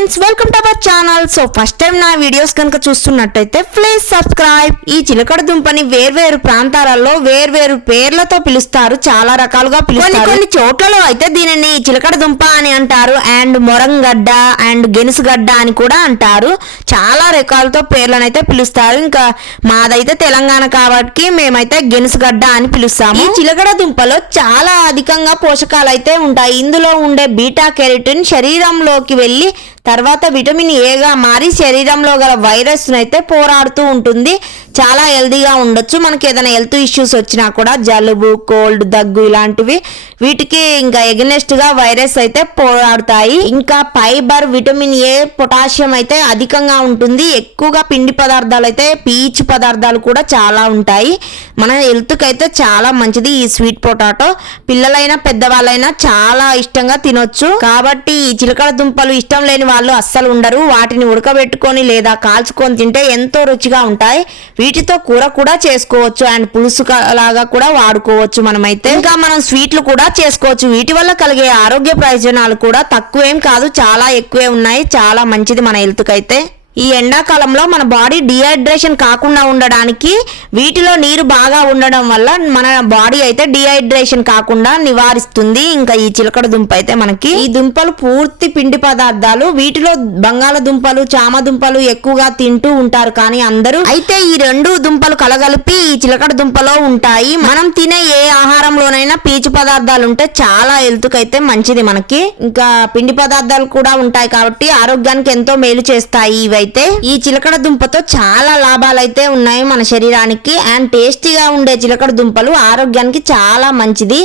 Friends, welcome to our channel. So first time నా videos కనుక చూస్తున్నట్టయితే ప్లీజ్ సబ్స్క్రైబ్. ఈ చిలకడ దుంపని వేర్వేరు ప్రాంతాలలో వేర్వేరు పేర్లతో పిలుస్తారు, చాలా రకాలుగా పిలుస్తారు. కొన్ని చోట్లలో అయితే దీనిని చిలకడ దుంప అని అంటారు, అండ్ మొరంగడ్డ అండ్ గెనుసుగడ్డ అని కూడా అంటారు. చాలా రకాలతో పేర్లను అయితే పిలుస్తారు. ఇంకా మాదైతే తెలంగాణ కాబట్టి మేమైతే గెనుసుగడ్డ అని పిలుస్తాము. ఈ చిలకడ దుంపలో చాలా అధికంగా పోషకాలు అయితే ఉంటాయి. ఇందులో ఉండే బీటా కెరటిన్ శరీరంలోకి వెళ్ళి తర్వాత విటమిన్ ఏగా మారి శరీరంలో గల వైరస్ అయితే పోరాడుతూ ఉంటుంది. చాలా హెల్దీగా ఉండొచ్చు. మనకి ఏదైనా హెల్త్ ఇష్యూస్ వచ్చినా కూడా జలుబు, కోల్డ్, దగ్గు ఇలాంటివి వీటికి ఇంకా ఎగనెస్ట్ గా వైరస్ అయితే పోరాడుతాయి. ఇంకా ఫైబర్, విటమిన్ ఏ, పొటాషియం అయితే అధికంగా ఉంటుంది. ఎక్కువగా పిండి పదార్థాలు అయితే పీచు పదార్థాలు కూడా చాలా ఉంటాయి. మన హెల్త్ కి అయితే చాలా మంచిది ఈ స్వీట్ పొటాటో. పిల్లలైనా పెద్దవాళ్ళైనా చాలా ఇష్టంగా తినొచ్చు. కాబట్టి ఈ చిలకడ దుంపలు ఇష్టం లేని వాళ్ళు అస్సలు ఉండరు. వాటిని ఉడకబెట్టుకొని లేదా కాల్చుకొని తింటే ఎంతో రుచిగా ఉంటాయి. వీటితో కూర కూడా చేసుకోవచ్చు అండ్ పులుసు లాగా కూడా వాడుకోవచ్చు. మనమైతే ఇంకా మనం స్వీట్లు కూడా చేసుకోవచ్చు. వీటి వల్ల కలిగే ఆరోగ్య ప్రయోజనాలు కూడా తక్కువేం కాదు, చాలా ఎక్కువే ఉన్నాయి. చాలా మంచిది మన హెల్త్ కి అయితే. ఈ ఎండాకాలంలో మన బాడీ డిహైడ్రేషన్ కాకుండా ఉండడానికి వీటిలో నీరు బాగా ఉండడం వల్ల మన బాడీ అయితే డిహైడ్రేషన్ కాకుండా నివారిస్తుంది. ఇంకా ఈ చిలకడ దుంప అయితే మనకి ఈ దుంపలు పూర్తి పిండి పదార్థాలు. వీటిలో బంగాళదుంపలు, చామ దుంపలు ఎక్కువగా తింటూ ఉంటారు, కానీ అందరూ అయితే ఈ రెండు దుంపలు కలగలిపి ఈ చిలకడ దుంపలో ఉంటాయి. మనం తినే ఏ ఆహారంలోనైనా పీచు పదార్థాలు ఉంటే చాలా హెల్త్ కి అయితే మంచిది మనకి. ఇంకా పిండి పదార్థాలు కూడా ఉంటాయి కాబట్టి ఆరోగ్యానికి ఎంతో మేలు చేస్తాయి. అయితే ఈ చిలకడ దుంపతో చాలా లాభాలు అయితే ఉన్నాయి మన శరీరానికి. అండ్ టేస్టీగా ఉండే చిలకడ దుంపలు ఆరోగ్యానికి చాలా మంచిది.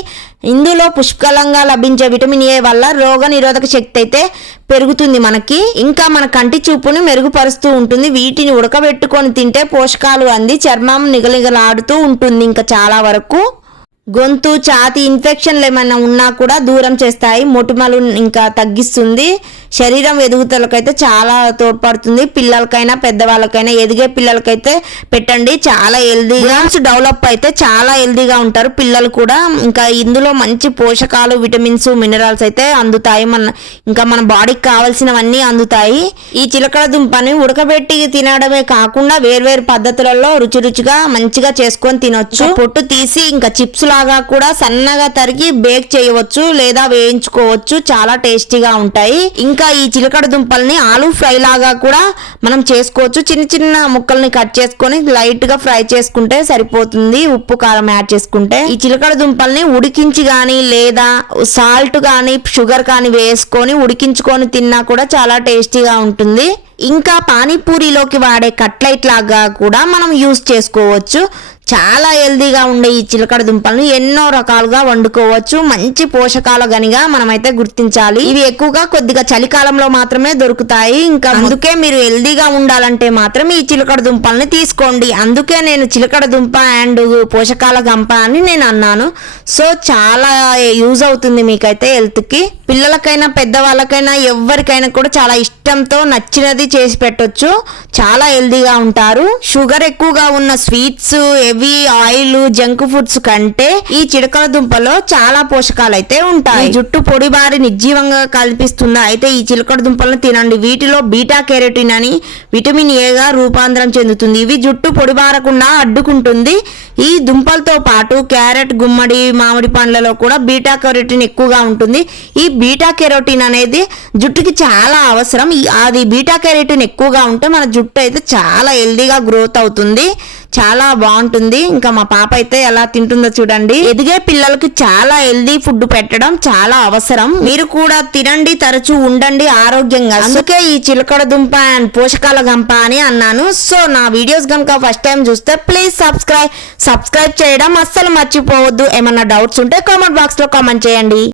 ఇందులో పుష్కలంగా లభించే విటమిన్ ఏ వల్ల రోగ నిరోధక శక్తి అయితే పెరుగుతుంది మనకి. ఇంకా మన కంటి చూపుని మెరుగుపరుస్తూ ఉంటుంది. వీటిని ఉడకబెట్టుకొని తింటే పోషకాలు అంది చర్మం నిగనిగలాడుతూ ఉంటుంది. ఇంకా చాలా వరకు గొంతు, ఛాతీ ఇన్ఫెక్షన్లు ఏమైనా ఉన్నా కూడా దూరం చేస్తాయి. మొటిమలు ఇంకా తగ్గిస్తుంది. శరీరం ఎదుగుదలకైతే చాలా తోడ్పడుతుంది. పిల్లలకైనా పెద్దవాళ్ళకైనా, ఎదిగే పిల్లలకైతే పెట్టండి, చాలా హెల్దీగా డెవలప్ అయితే చాలా హెల్దీగా ఉంటారు పిల్లలు కూడా. ఇంకా ఇందులో మంచి పోషకాలు, విటమిన్స్, మినరల్స్ అయితే అందుతాయి. ఇంకా మన బాడీకి కావాల్సినవన్నీ అందుతాయి. ఈ చిలకడ దుంపని ఉడకబెట్టి తినడమే కాకుండా వేర్వేరు పద్ధతులలో రుచిగా మంచిగా చేసుకొని తినొచ్చు. పొట్టు తీసి ఇంకా చిప్స్ లాగా కూడా సన్నగా తరిగి బేక్ చేయవచ్చు లేదా వేయించుకోవచ్చు. చాలా టేస్టీగా ఉంటాయి. ఇంకా ఈ చిలకడ దుంపల్ని ఆలు ఫ్రై లాగా కూడా మనం చేసుకోవచ్చు. చిన్న చిన్న ముక్కల్ని కట్ చేసుకొని లైట్ గా ఫ్రై చేసుకుంటే సరిపోతుంది, ఉప్పు కారం యాడ్ చేసుకుంటే. ఈ చిలకడ దుంపల్ని ఉడికించి గానీ లేదా సాల్ట్ గానీ షుగర్ కానీ వేసుకొని ఉడికించుకొని తిన్నా కూడా చాలా టేస్టీగా ఉంటుంది. ఇంకా పానీపూరిలోకి వాడే కట్లెట్ లాగా కూడా మనం యూజ్ చేసుకోవచ్చు. చాలా హెల్దీగా ఉండే ఈ చిలకడ దుంపలను ఎన్నో రకాలుగా వండుకోవచ్చు. మంచి పోషకాల గనిగా మనమైతే గుర్తించాలి. ఇవి ఎక్కువగా కొద్దిగా చలికాలంలో మాత్రమే దొరుకుతాయి. ఇంకా అందుకే మీరు హెల్దీగా ఉండాలంటే మాత్రం ఈ చిలకడ దుంపల్ని తీసుకోండి. అందుకే నేను చిలకడ దుంప అండ్ పోషకాల గంప అని నేను అన్నాను. సో చాలా యూజ్ అవుతుంది మీకైతే హెల్త్ కి. పిల్లలకైనా పెద్దవాళ్ళకైనా ఎవరికైనా కూడా చాలా ఇష్టంతో నచ్చినది చేసి పెట్టొచ్చు. చాలా హెల్దీగా ఉంటారు. షుగర్ ఎక్కువగా ఉన్న sweets, heavy oil, junk foods కంటే ఈ చిలకడ దుంపలో చాలా పోషకాలు అయితే ఉంటాయి. జుట్టు పొడిబారి నిర్జీవంగా కల్పిస్తుంది. అయితే ఈ చిలకడ దుంపలను తినండి. వీటిలో బీటా కెరటిన్ అని విటమిన్ ఏగా రూపాంతరం చెందుతుంది. ఇవి జుట్టు పొడిబారకుండా అడ్డుకుంటుంది. ఈ దుంపలతో పాటు క్యారెట్, గుమ్మడి, మామిడి పండ్లలో కూడా బీటా కెరోటిన్ ఎక్కువగా ఉంటుంది. ఈ బీటా కెరోటిన్ అనేది జుట్టుకి చాలా అవసరం. అది బీటా కెరోటిన్ ఎక్కువగా ఉంటే మన జుట్టు అయితే చాలా హెల్దీగా గ్రోత్ అవుతుంది, చాలా బాగుంటుంది. ఇంకా మా పాప అయితే ఎలా తింటుందో చూడండి. ఎదిగే పిల్లలకి చాలా హెల్దీ ఫుడ్ పెట్టడం చాలా అవసరం. మీరు కూడా తినండి, తరచూ ఉండండి ఆరోగ్యంగా. అందుకే ఈ చిలకడ దుంప అండ్ పోషకాల గంప అని అన్నాను. సో నా వీడియోస్ కనుక ఫస్ట్ టైం చూస్తే ప్లీజ్ సబ్స్క్రైబ్ చేయడం అస్సలు మర్చిపోవద్దు. ఏమన్నా డౌట్స్ ఉంటే కామెంట్ బాక్స్ లో కామెంట్ చేయండి.